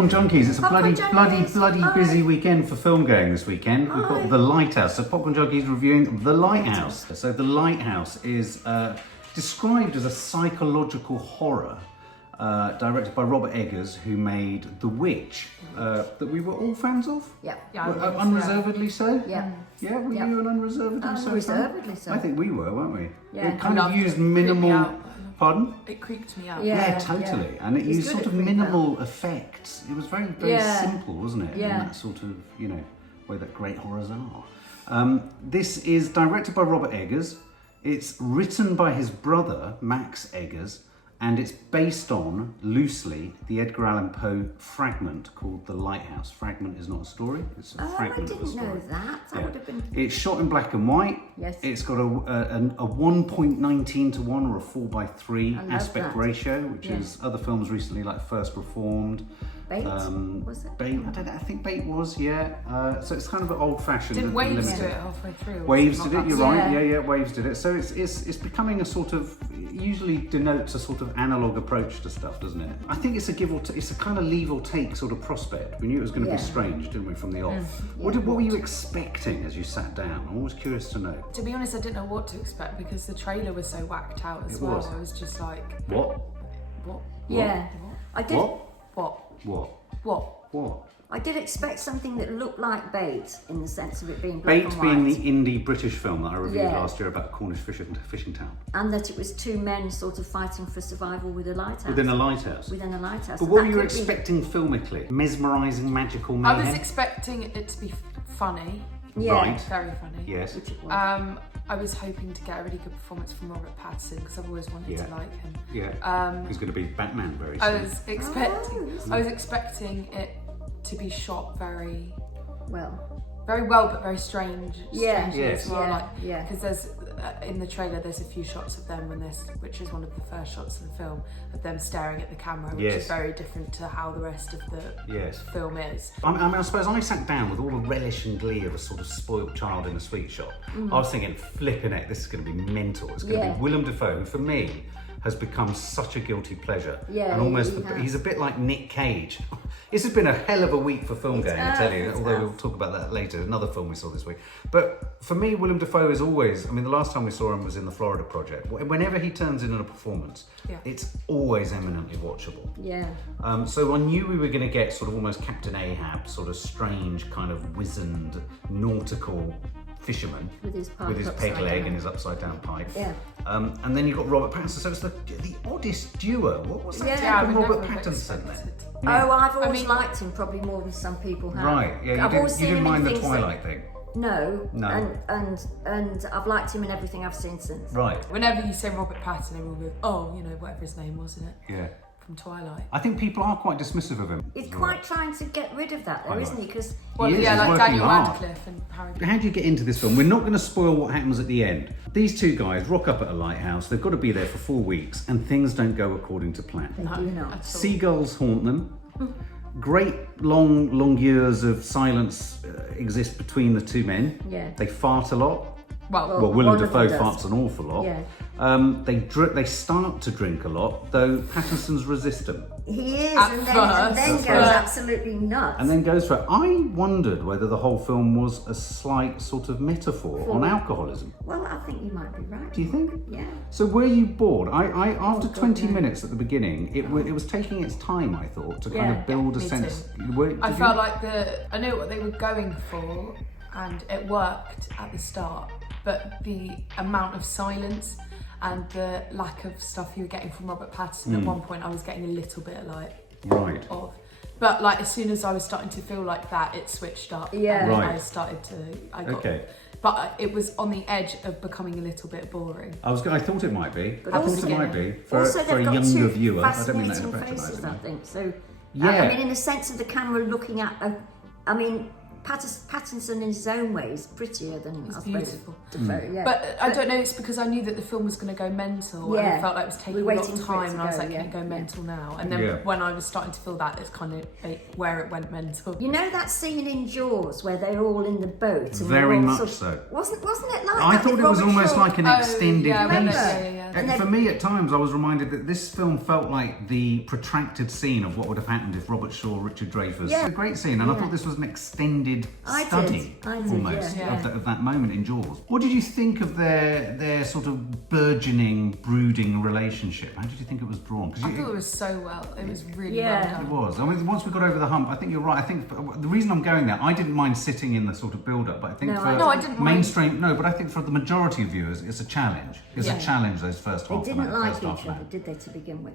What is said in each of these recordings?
Popcorn Junkies. It's a Popcorn bloody Junkies. busy weekend for film going this weekend. We've got The Lighthouse. So Popcorn Junkies reviewing The Lighthouse. So The Lighthouse is described as a psychological horror directed by Robert Eggers, who made The Witch, that we were all fans of. Yeah. Unreservedly so. Yeah. Yeah, were you an unreservedly so fan? Unreservedly so. I think we were, weren't we? Yeah. It kind of used minimal. Pardon? It creeped me out. Yeah, totally. And it used sort of minimal effects. It was very simple, wasn't it? Yeah. In that sort of, way that great horrors are. This is directed by Robert Eggers. It's written by his brother, Max Eggers, and it's based on, loosely, the Edgar Allan Poe fragment called The Lighthouse. Fragment is not a story, it's a fragment of a story. I didn't know that. That would have been... It's shot in black and white. Yes. It's got a 1.19 to 1 or a 4:3 aspect ratio, which is other films recently like First Reformed. Bait? Was it? Bait, I don't know, I think Bait was, yeah. So it's kind of an old-fashioned. Did Waves limited. do it halfway through? Waves did it, you're right. Yeah. Yeah, Waves did it. So it's becoming a sort of, usually denotes a sort of analog approach to stuff, doesn't it? I think it's a give or it's a kind of leave or take sort of prospect. We knew it was going to be strange, didn't we, from the off? What were you expecting as you sat down? I'm always curious to know. To be honest, I didn't know what to expect because the trailer was so whacked out as well. I was just like, What? Yeah. I did. What? I did expect something that looked like Bait in the sense of it being black Bait and being white. the indie British film that I reviewed last year about Cornish fishing town. And that it was two men sort of fighting for survival with a lighthouse. Within a lighthouse. Within a lighthouse. But what were you expecting filmically? Mesmerising, magical mayhem? I was expecting it to be funny. Yeah. Right. Very funny. Yes. Which it was. I was hoping to get a really good performance from Robert Pattinson because I've always wanted to like him. Yeah. He's going to be Batman very soon. I was expecting it to be shot very well, but very strange. Yes. As well. Yeah. Because there's in the trailer there's a few shots of them which is one of the first shots of the film of them staring at the camera, which is very different to how the rest of the film is. I suppose I sat down with all the relish and glee of a sort of spoilt child in a sweet shop. I was thinking, flipping it, this is going to be mental. It's going to be Willem Dafoe, who for me has become such a guilty pleasure. Yeah, and almost he's a bit like Nick Cage. This has been a hell of a week for film going, I tell you, although we'll talk about that later, another film we saw this week. But for me, Willem Dafoe is always, the last time we saw him was in the Florida Project. Whenever he turns in a performance, it's always eminently watchable. Yeah. So I knew we were going to get sort of almost Captain Ahab, sort of strange, kind of wizened, nautical fisherman with his peg leg and his upside down pipe. Yeah. And then you've got Robert Pattinson. So it's the oddest duo. What was that take on Robert Pattinson then? Yeah. Oh, I've always liked him probably more than some people have. Right. Yeah. You didn't mind the Twilight thing. No. And I've liked him in everything I've seen since. Right. Whenever you say Robert Pattinson, everyone goes, whatever his name was, isn't it? Yeah. From Twilight. I think people are quite dismissive of him. He's quite trying to get rid of that, though, isn't he? Because like Daniel Radcliffe and Harry. How do you get into this film? We're not going to spoil what happens at the end. These two guys rock up at a lighthouse. They've got to be there for 4 weeks, and things don't go according to plan. they do not. Seagulls haunt them. Great long years of silence exist between the two men. Yeah. They fart a lot. Well, Willem Dafoe farts an awful lot. Yeah. They start to drink a lot, though Pattinson's resist them. He is, and then goes absolutely nuts. And then goes for it. I wondered whether the whole film was a slight sort of metaphor on alcoholism. Well, I think you might be right. Do you think? Yeah. So were you bored? I after 20 minutes at the beginning, it was taking its time, I thought, to kind of build a sense. I felt like I knew what they were going for, and it worked at the start. But the amount of silence and the lack of stuff you were getting from Robert Pattinson at one point, I was getting a little bit off. But as soon as I was starting to feel like that, it switched up. Yeah. And right. I started to. But it was on the edge of becoming a little bit boring. I thought it might be. But I thought it might be for also, a younger viewer. I don't mean that in a faces, I think. So, yeah. in the sense of the camera looking at Pattinson in his own way is prettier than He's I suppose beautiful. Dafoe, yeah. But I don't know, it's because I knew that the film was going to go mental and I felt like it was taking We're a lot waiting of for it time to and I was go, like, can it go mental now? And then when I was starting to feel that, it's kind of where it went mental. You know that scene in Jaws where they're all in the boat? And Very all much sort of, so. Wasn't it like I that thought with it was Robert almost Shaw? like an extended yeah, piece. yeah. And For me, at times, I was reminded that this film felt like the protracted scene of what would have happened if Robert Shaw, Richard Dreyfuss. Yeah. It's a great scene, and I thought this was an extended study, almost, yeah. of that moment in Jaws. What did you think of their sort of burgeoning, brooding relationship? How did you think it was drawn? I thought it was so well. It was really Yeah. well done. It was. I mean, once we got over the hump, I think you're right. I think the reason I'm going there, I didn't mind sitting in the sort of build-up, but I think I didn't mind. mainstream, but I think for the majority of viewers, it's a challenge. It's a challenge, those first They half an didn't hour. like first half each an other, hour. did they, to begin with?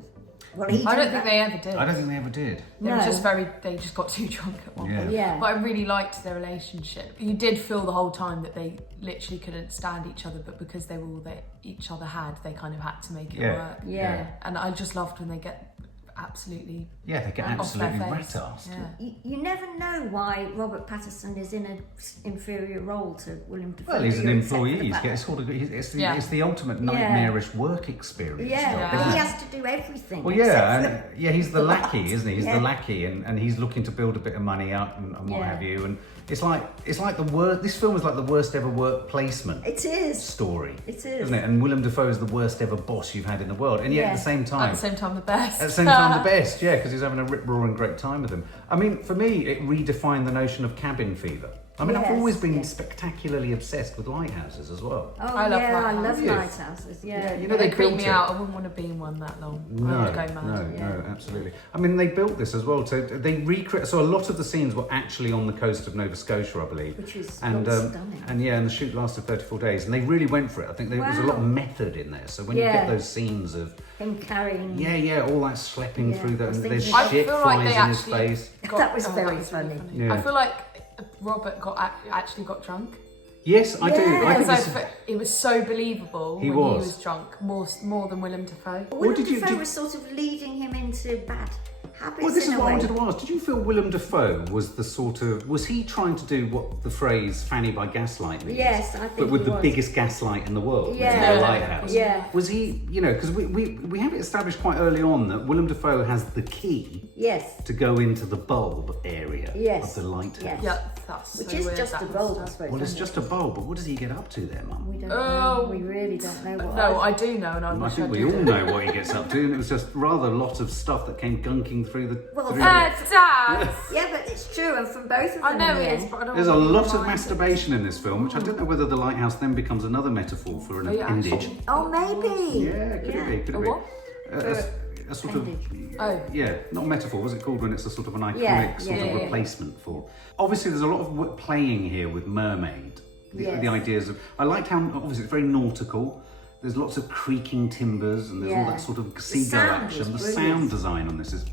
Well, I don't think they ever did. I don't think they ever did. They were just they just got too drunk at one point. Yeah. But I really liked their relationship. You did feel the whole time that they literally couldn't stand each other, but because they were all that each other had, they kind of had to make it work. Yeah. And I just loved when they get absolutely Yeah, they get off their absolutely face. rat-arsed. Yeah. You never know why Robert Pattinson is in an inferior role to Willem Dafoe. Well, he's an except for employee. the He's fact it's, called it's the ultimate nightmarish work experience. Yeah, isn't he it? has to do everything. Well, he's the lackey, isn't he? He's the lackey, and he's looking to build a bit of money up and what have you. And it's like the worst. This film is like the worst ever work placement. It is. Story. It is. Isn't it? And Willem Dafoe is the worst ever boss you've had in the world, and yet at the same time, At the same time, the best. At the same time, the best, yeah, because he's having a rip-roaring great time with him. I mean, for me, it redefined the notion of cabin fever. I mean, I've always been spectacularly obsessed with lighthouses as well. Oh, I love I love lighthouses. lighthouses. Yeah, you know, They they creep built me it. out. I wouldn't want to be in one that long. I No, would go mad. no, absolutely. I mean, they built this as well. So they recreate. So a lot of the scenes were actually on the coast of Nova Scotia, I believe. Which is stunning. And the shoot lasted 34 days, and they really went for it. I think there was a lot of method in there. So when you get those scenes of him carrying, all that schlepping through that, and there's I shit feel like flies they in his actually face. that was very funny. Yeah. I feel like Robert actually got drunk. Yes, I do. I think Because it was so believable He when he was. was drunk, more than Willem Dafoe. Willem Dafoe was sort of leading him into bad habits. Well, this is in a what I way. wanted to ask. Did you feel Willem Dafoe was he trying to do what the phrase "Fanny by gaslight" means? Yes, I think but with he the was. biggest gaslight in the world, Yeah. the lighthouse. Yeah. Was he, because we have it established quite early on that Willem Dafoe has the key Yes. to go into the bulb area Yes. of the lighthouse. Yes. Yeah, that's Which so is weird, just that a was bulb, I stuff. suppose. Well, it's isn't just a bulb, but what does he get up to there, Mum? We don't know. We really don't know what. No, I do know, and I I wish I think we did. all know what he gets up to, and it was just rather a lot of stuff that came gunking through the. Well, through Dad! Yeah, but it's true, and from both of them. I know in the it is, end. but I don't There's a want to be lot of reminded. masturbation in this film, which I don't know whether the lighthouse then becomes another metaphor for an appendage. actually. Oh, maybe. Yeah, could it be? Could it A be? what? A sort of, not metaphor. What's it called when it's a sort of an iconic sort of replacement for? Obviously, there's a lot of playing here with mermaid. The ideas of. I liked how obviously it's very nautical. There's lots of creaking timbers and there's all that sort of seagull sound action. was The brilliant. sound design on this is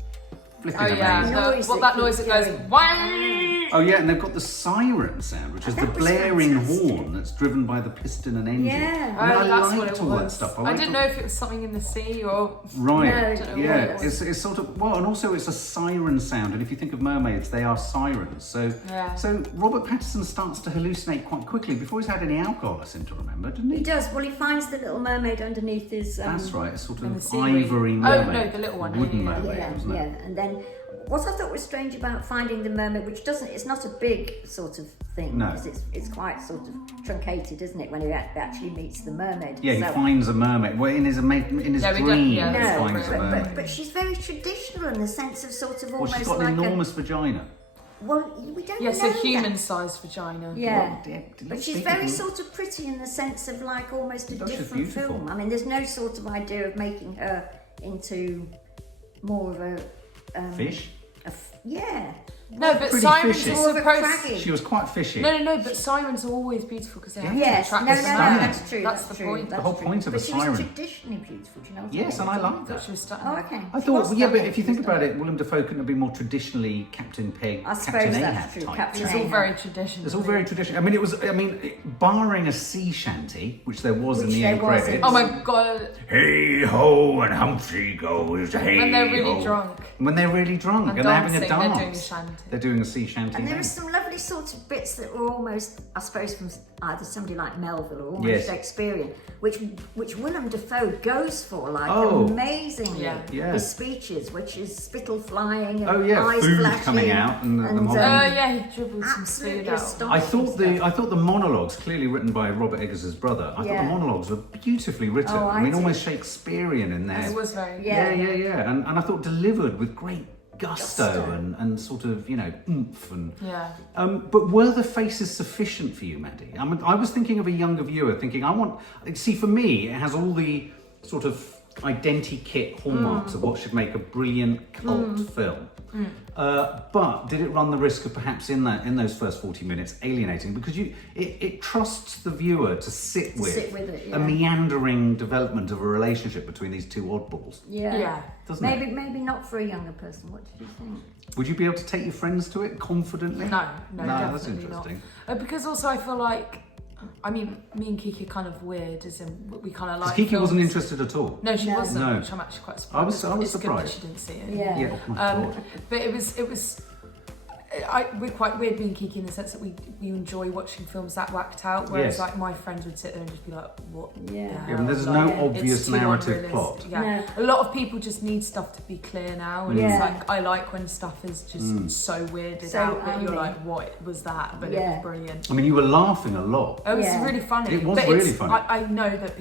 flipping Oh yeah, amazing. Noise what that that noise keeps that goes going. wang. Oh yeah, and they've got the siren sound, which is the that was blaring fantastic. horn that's driven by the piston and engine. Yeah. I mean, I that's what liked it all was. that stuff. I didn't know if it was something in the sea or. Right, No, I don't know yeah, what it was. it's sort of, and also it's a siren sound, and if you think of mermaids, they are sirens. So Robert Pattinson starts to hallucinate quite quickly before he's had any alcohol, I seem to remember, didn't he? He does. Well, he finds the little mermaid underneath his. That's right, a sort in the of seaweed. ivory Oh, mermaid. no, the little one, Wooden yeah, mermaid, wasn't Yeah, it? and then what I thought was strange about finding the mermaid, which it's not a big sort of thing. No. It's quite sort of truncated, isn't it, when he actually meets the mermaid? Yeah, he So- finds a mermaid. Well, in his dream, he yeah, finds a No, mermaid. but she's very traditional in the sense of sort of Well, almost she's got like an enormous vagina. well, we don't know. Yes, a that. human-sized vagina. Yeah, Well, but she's very sort of pretty in the sense of like almost a No, she's different beautiful. film. I mean, there's no sort of idea of making her into more of a Fish? yeah. No, but Pretty sirens fishy. are More of a supposed. craggy. She was quite fishy. No, but sirens are always beautiful because they have Yes, to no, attract the sun. that's true. That's the true. point. That's The whole true. point of but a she was siren. traditionally beautiful, do you know what Yes, and I like I thought she that. was stunning. Oh, okay. I She thought, was yeah, but stunning. if you think about it, Willem Dafoe couldn't have been more traditionally Captain Peg, I suppose Captain that's Ahab true, type. Captain It's all very traditional. It's all very traditional. I mean, barring a sea shanty, which there was in Which the there end was in- credits. Oh my god! Hey ho, and Humphrey goes. Hey When they're really ho. drunk When they're really drunk and and they're having a dancing, they're doing a dance. shanty. They're doing a sea shanty. And there now. are some lovely sort of bits that were almost, I suppose, from either somebody like Melville or almost Yes. Shakespearean, which Willem Dafoe goes for, like amazingly. Yeah. His speeches, which is spittle flying and eyes food flashing coming out and the monologue. Yeah, he dribbled some absolutely food out. astonishing. I thought the monologues, clearly written by Robert Eggers' brother, I thought the monologues were beautifully written. Oh, I mean, I almost Shakespearean in there. It was very Yeah. Yeah. And I thought delivered with great gusto. And sort of, oomph. And, but were the faces sufficient for you, Maddie? I mean, I was thinking of a younger viewer thinking, for me, it has all the sort of identikit hallmarks of what should make a brilliant cult film. But did it run the risk of perhaps in those first 40 minutes alienating? Because it trusts the viewer to sit with it, a meandering development of a relationship between these two oddballs. Yeah. Doesn't it? Maybe not for a younger person. What did you think? Would you be able to take your friends to it confidently? No, that's definitely interesting. not. Because also I feel like, I mean, me and Kiki are kind of weird, as in we kind of like. Kiki films. wasn't interested at all. No, she wasn't. No. Which I'm actually quite surprised. I was it's surprised. good that she didn't see it. Yeah. Oh my God. But it was. We're quite weird, me and Kiki, in the sense that we enjoy watching films that whacked out, whereas Yes. like my friends would sit there and just be like, "What?" Yeah. the Yeah, hell? there's Like, no obvious it's too narrative unrealistic. plot. Yeah, a lot of people just need stuff to be clear now, and it's like I like when stuff is just so weirded So out that you're Andy. like, "What was that?" But it was brilliant. I mean, you were laughing a lot. It was Yeah. really funny. It was but really funny. I know that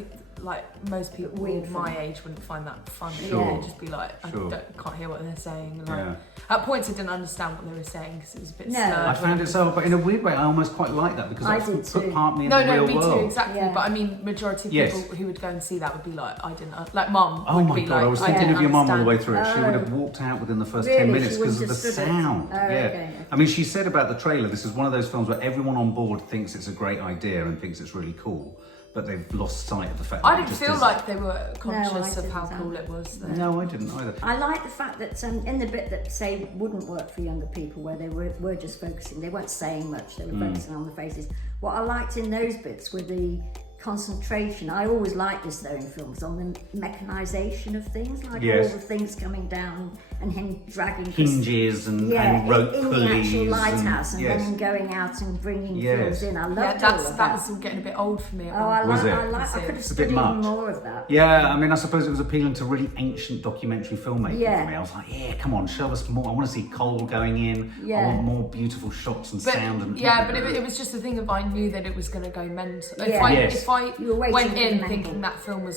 most people Weird my age wouldn't find that funny. Sure. They'd just be like, can't hear what they're saying. Like, Yeah. At points, I didn't understand what they were saying because it was a bit No. slurred. I found it so, but in a weird way, I almost quite like that because I it did put too. part of me in No, the real me world. too, exactly. Yeah. But I mean, majority of Yes. people who would go and see that would be like, I didn't, like Mum. Oh would my be God, like, I was I thinking didn't of your mum all the way understand. through it. She would have walked out within the first Really? 10 minutes She because of wouldn't the have stood it? sound. Oh, Yeah. okay. I mean, she said about the trailer, this is one of those films where everyone on board thinks it's a great idea and thinks it's really cool, but they've lost sight of the fact that I it didn't just feel isn't. like they were conscious of didn't how either. cool it was. Though. No, I didn't either. I like the fact that in the bit that say wouldn't work for younger people, where they were just focusing, they weren't saying much, they were focusing on the faces. What I liked in those bits were the concentration. I always like this though in films, on the mechanisation of things, like Yes. all the things coming down and him dragging Hinges and rope in the pulleys. actual lighthouse and yes. then going out and bringing Yes. films in. I loved Yeah, all of that that. was all getting a bit old for me. At Oh, one I point. Was it? I could have It's a bit studied much. more of that. Yeah, I mean, I suppose it was appealing to really ancient documentary filmmaking Yeah. for me. I was like, yeah, come on, show us more. I want to see coal going in. I Yeah. want more beautiful shots and But, sound. And but it was just the thing of I knew that it was going to go mental. If Yeah. I, Yes. if I You were waiting went for in the thinking mental. that film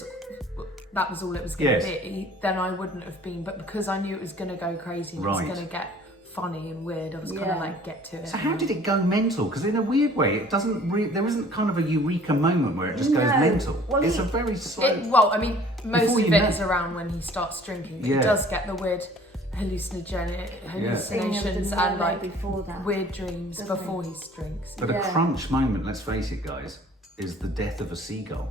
that was all it was going Yes. to be, then I wouldn't have been. But because I knew it was going to go crazy, and it Right. was going to get funny and weird, I was kind Yeah. of like get to it. So how did it go mental? Because in a weird way, it doesn't. There isn't kind of a eureka moment where it just goes No. mental. Well, it's he- a very slow. Well, I mean, most Before of you it know- is around when he starts drinking. But Yeah. he does get the weird hallucinations and like before that. weird dreams Doesn't before he drinks. But a crunch moment, let's face it, guys, is the death of a seagull.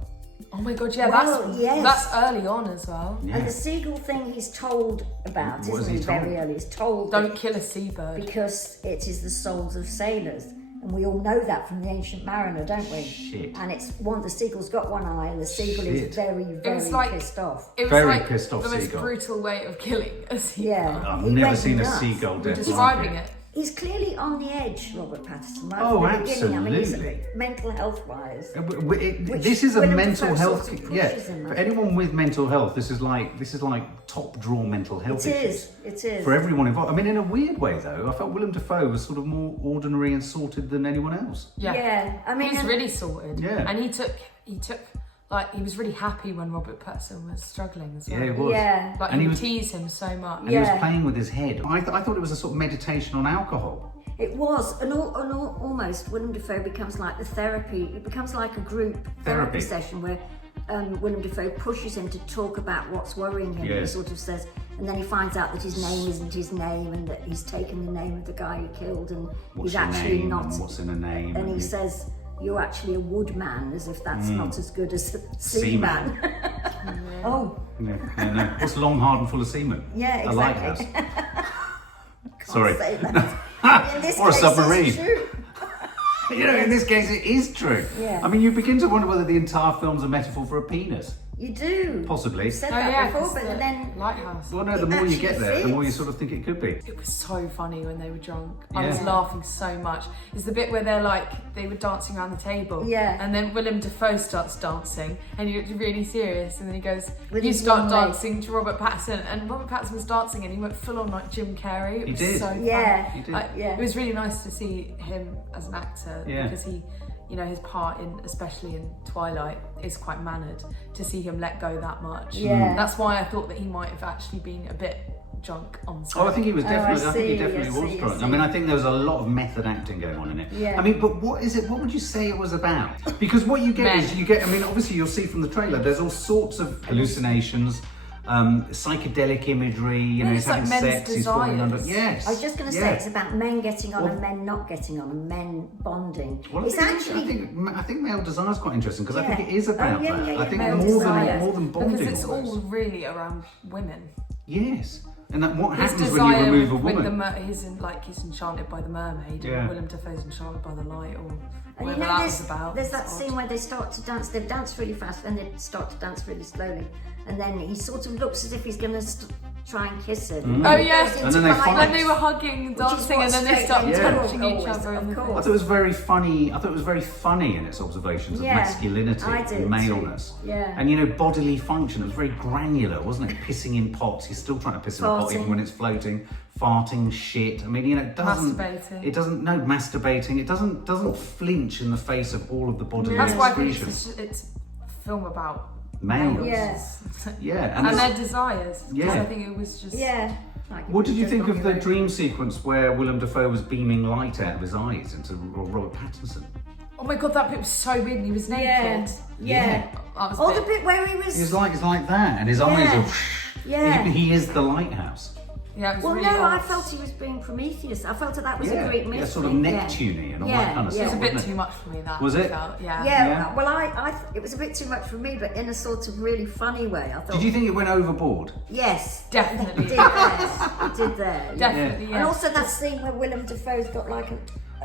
Oh my god, yeah, Well, yes. that's early on as well. Yeah. And the seagull thing he's told about, What is isn't he, he told? very early? He's told that Don't kill a seabird. because it is the souls of sailors. And we all know that from The Ancient Mariner, don't we? Shit. And it's the seagull's got one eye and the seagull Shit. is very, very was like- pissed off. It was Very like pissed off the most seagull. brutal way of killing a seagull. Yeah. I've He never went seen a nuts. seagull death. Describing like it. He's clearly on the edge, Robert Pattinson. Right Oh, from the beginning. I mean, absolutely. he's mental health-wise. This is a Willem mental Dafoe health. sort of Yeah, pushes him, for right? anyone with mental health, this is like top draw mental health It issues. is. It is. For everyone involved. I mean, in a weird way though, I felt Willem Dafoe was sort of more ordinary and sorted than anyone else. Yeah. I mean, He's really sorted. Yeah. And he took like he was really happy when Robert Pattinson was struggling as well. Yeah, it was. Yeah. Like And he he would was- tease him so much. And he was Yeah. playing with his head. I thought it was a sort of meditation on alcohol. It was, and almost Willem Dafoe becomes like the therapy. It becomes like a group Therapy. therapy session where Willem Dafoe pushes him to talk about what's worrying him. Yes. He sort of says, and then he finds out that his name isn't his name, and that he's taken the name of the guy he killed, and What's he's your actually name not. and what's in a name? And he says, "You're actually a woodman," as if that's not as good as a seaman. Oh, No. What's long, hard, and full of semen? Yeah, A exactly. lighthouse. Sorry. say that. In this Or a case, submarine. it's true. In this case, it is true. Yeah. I mean, you begin to wonder whether the entire film's a metaphor for a penis. You do. Possibly. You've said that before, but then Lighthouse. Well, no, the more you get there, the more you sort of think it could be. It was so funny when they were drunk. I Yeah. was laughing so much. It's the bit where they were dancing around the table. Yeah. And then Willem Dafoe starts dancing and he looks really serious and then he goes, With you his start one leg. dancing to Robert Pattinson, and Robert Pattinson was dancing and he went full on like Jim Carrey. It He was did. so funny. Yeah. He did. Yeah. It was really nice to see him as an actor Yeah. because he, you know, his part in, especially in Twilight, is quite mannered. To see him let go that much, Yeah. that's why I thought that he might have actually been a bit drunk on set. Oh, I think he was definitely. I I think he see, definitely I was see, I drunk. I see. mean, I think there was a lot of method acting going on in it. Yeah. I mean, but what is it? What would you say it was about? Because what you get is you get. I mean, obviously you'll see from the trailer. There's all sorts of hallucinations, psychedelic imagery. You know, Yeah, he's it's like having men's sex. He's falling under. desires. Yes. I was just going to say it's about men getting on and men not getting on and men bonding. Well, It's actually I think male desire is quite interesting because I think Yeah. it is about Oh, yeah, that. yeah, I yeah, think male more desire. than bonding. because it's all almost. really around women. Yes. And that what His happens when you desire remove a with woman? he's enchanted by the mermaid, Yeah. and Willem Dafoe's enchanted by the light, or And whatever you know, that was about. there's that It's scene odd. where they start to dance. They dance really fast, and they start to dance really slowly, and then he sort of looks as if he's going to try and kiss her. Oh yeah, Goes And into then they violence. fight. when they were hugging, Which is dancing, what and then they straight start men do touching each always, other. of And course. I thought it was very funny. I thought it was very funny in its observations of Yeah, masculinity I did and maleness. too. Yeah. And you know, bodily function. It was very granular, wasn't it? Pissing in pots. He's still trying to piss in a pot even Farting. when it's floating. Farting, shit. I mean, you know, it doesn't. Masturbating. It doesn't. No, masturbating. It doesn't flinch in the face of all of the bodily That's why I think excretions. it's a film about Males. Yes. Yeah. and this- their desires. Because Yeah. I think it was just Yeah. Like What did you just think on of your the own. dream sequence where Willem Dafoe was beaming light out of his eyes into Robert Pattinson? Oh my god, that bit was so weird. And he was naked. Yeah. That was a Oh, the bit- bit where he was. He's like that, and his eyes Yeah. are. Yeah. He is the lighthouse. Yeah, it was Well, really no, I odd. felt he was being Prometheus. I felt that was a Yeah, great mystery. yeah, sort of Neptune-y and all that kind of Yeah, It was stuff. a bit wasn't it? too much for me. That Was I it? felt, yeah. Yeah, Yeah. well, it was a bit too much for me, but in a sort of really funny way. I thought. Did you think it went overboard? Yes, Definitely. It did there. It did there. Definitely, yeah. And also that scene where Willem Dafoe's got like a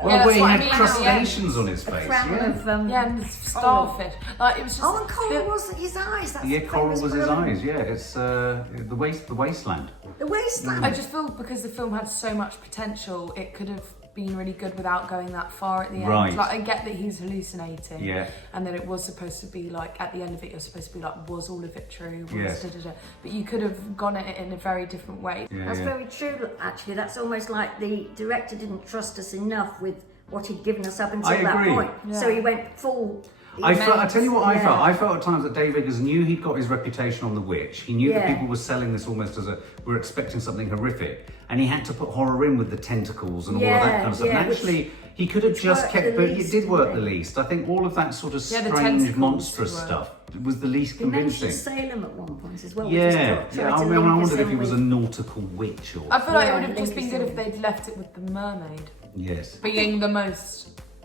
Well, that's where he what I had mean at the end. crustaceans on his a face. crown Yeah. of Yeah, and starfish. Like it was just. Oh, and coral was his eyes. That's Yeah, the coral famous was his Willem. eyes. Yeah, it's the wasteland. The wasteland. I just feel because the film had so much potential, it could have been really good without going that far at the end. Right. Like I get that he's hallucinating. Yeah. And that it was supposed to be like at the end of it, you're supposed to be like, was all of it true? Was Yes. da-da-da. But you could have gone at it in a very different way. Yeah, That's yeah. very true. Actually, that's almost like the director didn't trust us enough with what he'd given us up until I that agree. point. Yeah. So he went full. I tell you what I Yeah. felt. I felt at times that Dave Eggers knew he'd got his reputation on The Witch. He knew that Yeah. people were selling this almost as we're expecting something horrific. And he had to put horror in with the tentacles and all of that Yeah, kind of stuff. yeah, and actually, he could have which just worked kept, the but least, it did work didn't the it? least. I think all of that sort of Yeah, the strange, tentacles monstrous were- stuff was the least He mentioned convincing. Salem at one point as well. which Yeah, was yeah. tried I to mean, I link us wondered if in he was a with- nautical witch or. I feel like Yeah, it would have just link been us good if in. they'd left it with the mermaid Yes. being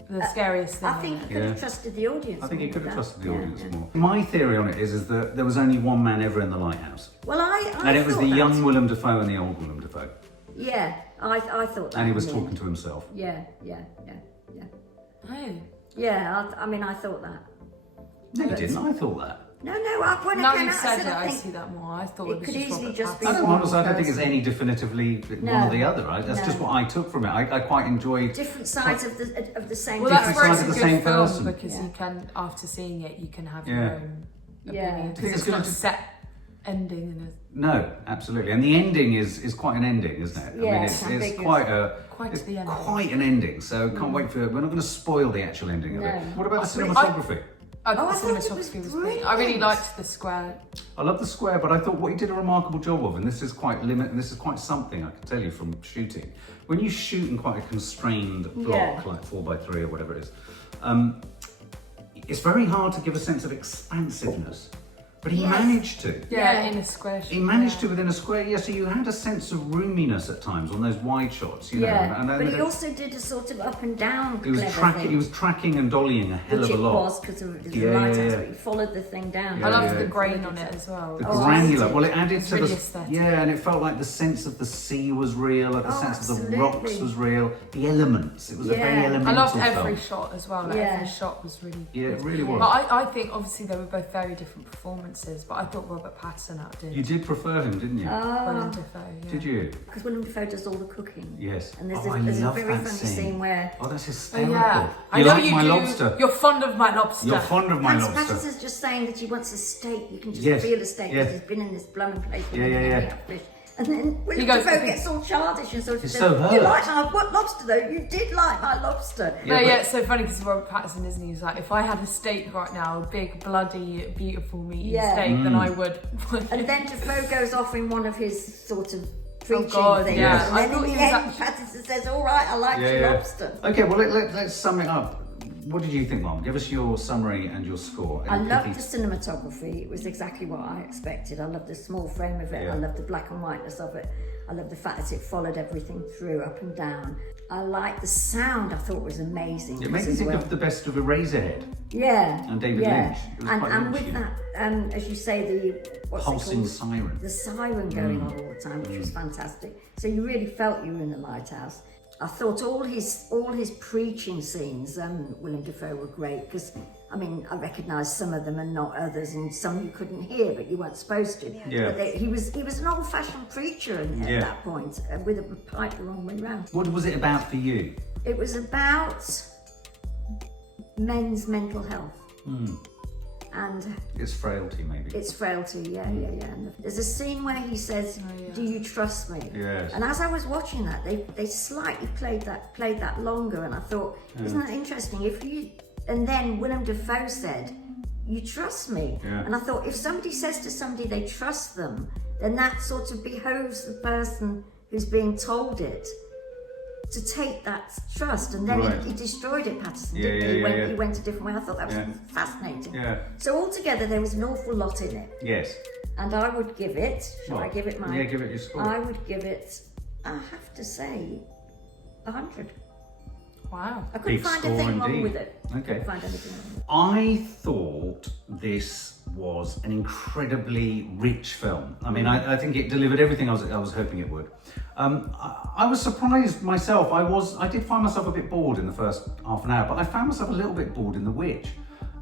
the scariest thing. I think he could have trusted the audience. I think he more could with have that. trusted the Yeah, audience yeah. more. My theory on it is that there was only one man ever in the lighthouse. Well, I And it was thought the that. young Willem Dafoe and the old Willem Dafoe. Yeah, I thought that. And he was yeah. talking to himself. Yeah. Oh. Yeah, I mean, I thought that. No, you But- didn't. I thought that. No, when Now I came you've out, said I it, said I I see think that more. I thought it it was could just easily Robert just be Pattinson. I don't, one honestly, I don't think it's person. any definitively one No. or the other. That's No. just what I took from it. I quite enjoyed. different sides of the same. Well, that's Different where sides it's a of the good same film person. because Yeah. you can, after seeing it, you can have Yeah. your own Yeah. opinion I think because it's it's not good a to- set ending and No, absolutely. And the ending is quite an ending, isn't it? I mean, Yeah, it's ambiguous. Quite it's to the end. quite an ending. So can't wait for. We're not going to spoil the actual ending of it. No. What about the I- cinematography? I Oh, I thought the thought it cinematography was was brilliant. I really brilliant. liked the square. I love the square, but I thought what he did a remarkable job of, and this is quite and this is quite something I can tell you from shooting. When you shoot in quite a constrained block, Yeah. like 4x3 or whatever it is, it's very hard to give a sense of expansiveness. But he Yes. managed to. Yeah, Yeah. in a square. He managed to within a square, yeah, so you had a sense of roominess at times on those wide shots, you know. Yeah, And then but he also did a sort of up and down he was clever tracking thing, he was tracking and dollying a hell which of a it lot. was because of the Yeah, lighthouse, yeah. but he followed the thing down. Yeah, I loved yeah. the grain on it as well. The Oh, granular. I Well, it added It's to really the aesthetic. yeah, and it felt like the sense of the sea was real, like the Oh, sense of the absolutely. rocks was real, the elements. It was a very Yeah. I elemental I loved film. every shot as well. Like Yeah. every shot was really. Yeah, it really was. But I think obviously they were both very different performances. differences, but I thought Robert Pattinson outdid You did prefer him, didn't you? Willem Dafoe. Yeah. Did you? Because Willem Dafoe does all the cooking. Yes. And there's, I there's a love very that funny scene. scene where Oh, that's Oh, hysterical. yeah. I You know like you my do. lobster? You're fond of my lobster. You're fond of my lobster. Pattinson's just saying that he wants a steak. You can just Yes, feel the steak yes. because he's been in this blooming place. Yeah. Fish. And then Willem goes, Dafoe okay. gets all childish and sort of He's says, so hurt. "You like what lobster though? You did like my lobster." No, but- yeah, it's so funny because Robert Pattinson, isn't he? He's like, if I had a steak right now, a big, bloody, beautiful meaty steak, then I would. And then Dafoe goes off in one of his sort of preaching God, things. yeah. And I then thought in he the was end, actually- Pattinson says, "All right, I like your lobster." Okay, well, let's sum it up. What did you think, Mom? Give us your summary and your score. I And loved the pithy- cinematography. It was exactly what I expected. I loved the small frame of it. Yeah. I loved the black and whiteness of it. I loved the fact that it followed everything through, up and down. I liked the sound. I thought was amazing. It made me as think well. of the best of Eraserhead. Yeah. And David yeah. Lynch. It was And, quite and with Lynchian. that, as you say, the what's Pulsing it called? siren. The siren going on all the time, which was fantastic. So you really felt you were in the lighthouse. I thought all his preaching scenes, Willem Dafoe, were great because I mean I recognised some of them and not others, and some you couldn't hear but you weren't supposed to. Yeah. But he was an old-fashioned preacher at Yeah. that point, with a pipe the wrong way round. What was it about for you? It was about men's mental health and It's frailty, maybe. its frailty. Yeah. And there's a scene where he says, "Do you trust me?" Yes. And as I was watching that, they slightly played that longer, and I thought, isn't that interesting? And then Willem Dafoe said, "You trust me," Yeah. and I thought if somebody says to somebody they trust them, then that sort of behoves the person who's being told it to take that trust, and then Right. he destroyed it, Pattinson, Yeah, didn't he? yeah. He went a different way. I thought that was Yeah. fascinating. Yeah. So altogether, there was an awful lot in it. Yes. And I would give it, shall I What? give it mine? Yeah, give it your score. I would give it, I have to say, 100. Wow. I couldn't Big find score anything wrong indeed. with it. Okay. Couldn't find anything wrong with it. I thought this was an incredibly rich film. I mean, I think it delivered everything I was hoping it would. I was surprised myself. I did find myself a bit bored in the first half an hour, but I found myself a little bit bored in The Witch,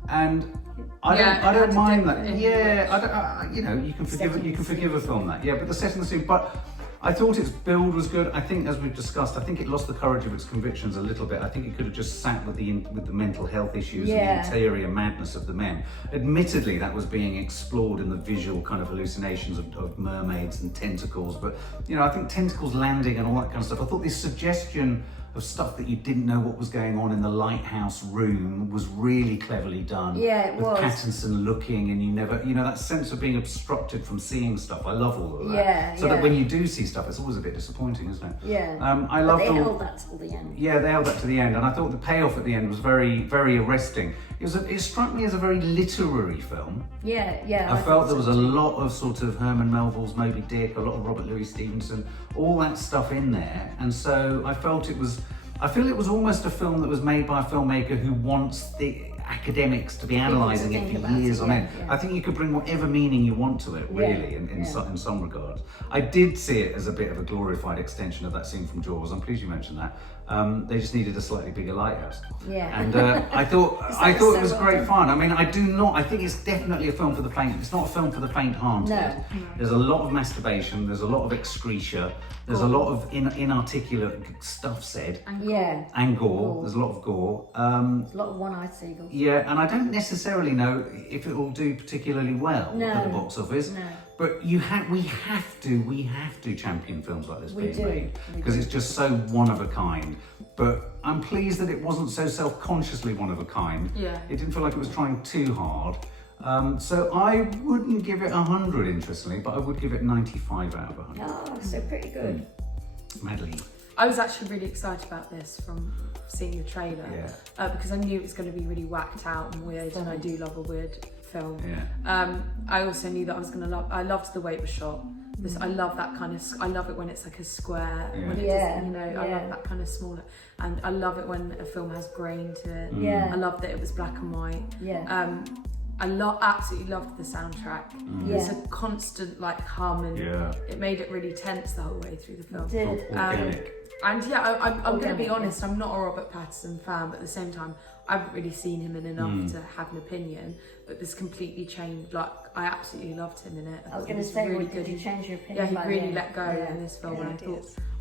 and I don't mind that. Yeah, you know, you can forgive a film that. Yeah, but the setting the scene. But I thought its build was good. I think, as we've discussed, I think it lost the courage of its convictions a little bit. I think it could have just sat with the mental health issues and the interior madness of the men. Admittedly, that was being explored in the visual kind of hallucinations of mermaids and tentacles. But you know, I think tentacles landing and all that kind of stuff. I thought this suggestion of stuff that you didn't know what was going on in the lighthouse room was really cleverly done. Yeah, it with was. Pattinson looking, and you know, that sense of being obstructed from seeing stuff. I love all of that. Yeah, So that when you do see stuff, it's always a bit disappointing, isn't it? Yeah. I But loved they all. held that till the end. Yeah, they held that to the end, and I thought the payoff at the end was very, very arresting. It struck me as a very literary film. Yeah. I felt there was a so too. lot of sort of Herman Melville's Moby Dick, a lot of Robert Louis Stevenson, all that stuff in there, and so I feel it was almost a film that was made by a filmmaker who wants the academics to be analysing it think for about years it, on end. yeah. I think you could bring whatever meaning you want to it, really, in some regards. I did see it as a bit of a glorified extension of that scene from Jaws. I'm pleased you mentioned that. They just needed a slightly bigger lighthouse. Yeah. And I thought so it was well great done. fun. I mean, I think it's definitely a film for the faint. It's not a film for the faint-hearted. No. There's a lot of masturbation. There's a lot of excretia. There's a lot of inarticulate stuff said. Yeah. And gore. There's a lot of gore. There's a lot of one-eyed seagulls. Yeah, and I don't necessarily know if it will do particularly well at the box office. No. But we have to champion films like this being do. made We because do. it's just so one of a kind. But I'm pleased that it wasn't so self-consciously one of a kind. Yeah. It didn't feel like it was trying too hard. So I wouldn't give it 100, interestingly, but I would give it 95 out of 100. Oh, so pretty good. Madeline. I was actually really excited about this from seeing the trailer because I knew it was going to be really whacked out and weird, and I do love a weird film. Yeah. I also knew that I was going to love. I loved the way it was shot. I love that kind of. I love it when it's like a square. Yeah. When it Yeah, does, I love that kind of smaller, and I love it when a film has grain to it. Yeah. I love that it was black and white. Yeah. I absolutely loved the soundtrack. It was a constant like hum, and it made it really tense the whole way through the film. Did. Organic. And yeah, I'm going to be Organic, honest, I'm not a Robert Pattinson fan, but at the same time, I haven't really seen him in enough to have an opinion, but this completely changed. Like, I absolutely loved him in it. I was going to say, really did you change your opinion? Yeah, he really let go in this film, and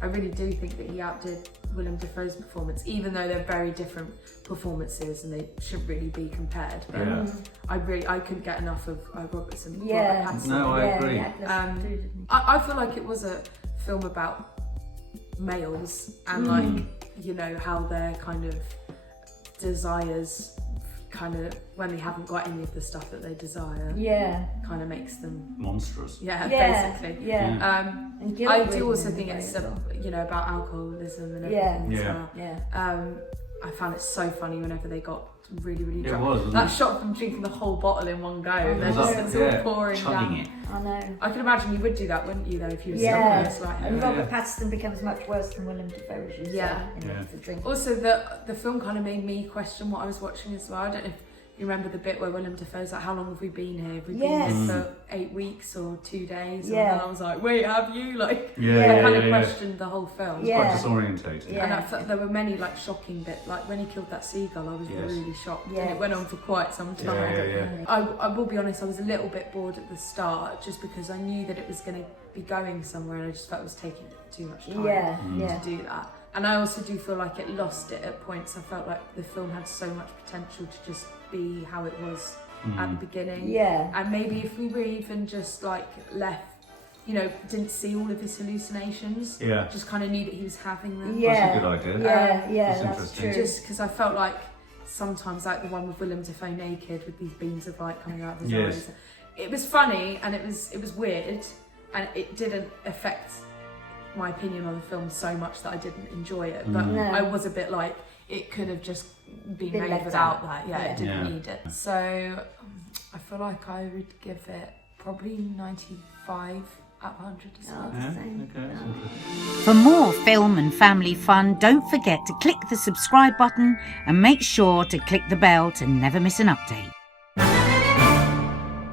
I really do think that he outdid Willem Dafoe's performance, even though they're very different performances and they shouldn't really be compared. But I couldn't get enough of Robert Pattinson. No, I agree. I feel like it was a film about males and like, you know, how their kind of desires kind of, when they haven't got any of the stuff that they desire, kind of makes them monstrous. Basically. I do also think it's you know, about alcoholism and everything as well. I found it so funny whenever they got really, really drunk. Wasn't that it? shot of them drinking the whole bottle in one go. They're just all pouring down. It. I know. I can imagine you would do that, wouldn't you, though, if you were and Robert Pattinson becomes much worse than Willem Dafoe, as you say, in the drink. Also, the film kind of made me question what I was watching as well. I don't know if you remember the bit where Willem Dafoe's like, how long have we been here? Have we been here for 8 weeks or 2 days? And then I was like, wait, have you? Like, I kind of questioned the whole film. It's quite disorientating. And I felt there were many like shocking bits. Like when he killed that seagull, I was really shocked. And it went on for quite some time. I will be honest, I was a little bit bored at the start just because I knew that it was going to be going somewhere, and I just felt it was taking too much time to do that. And I also do feel like it lost it at points. I felt like the film had so much potential to just be how it was at the beginning. And maybe if we were even just like left, you know, didn't see all of his hallucinations, just kind of knew that he was having them. That's a good idea. That's true. Just because I felt like sometimes, like the one with Willem Dafoe naked with these beams of light coming out of his eyes, it was funny and it was weird, and it didn't affect my opinion on the film so much that I didn't enjoy it, but I was a bit like, it could have just been made without that. It didn't need it. So I feel like I would give it probably 95 out of 100 as well. For more film and family fun, don't forget to click the subscribe button and make sure to click the bell to never miss an update.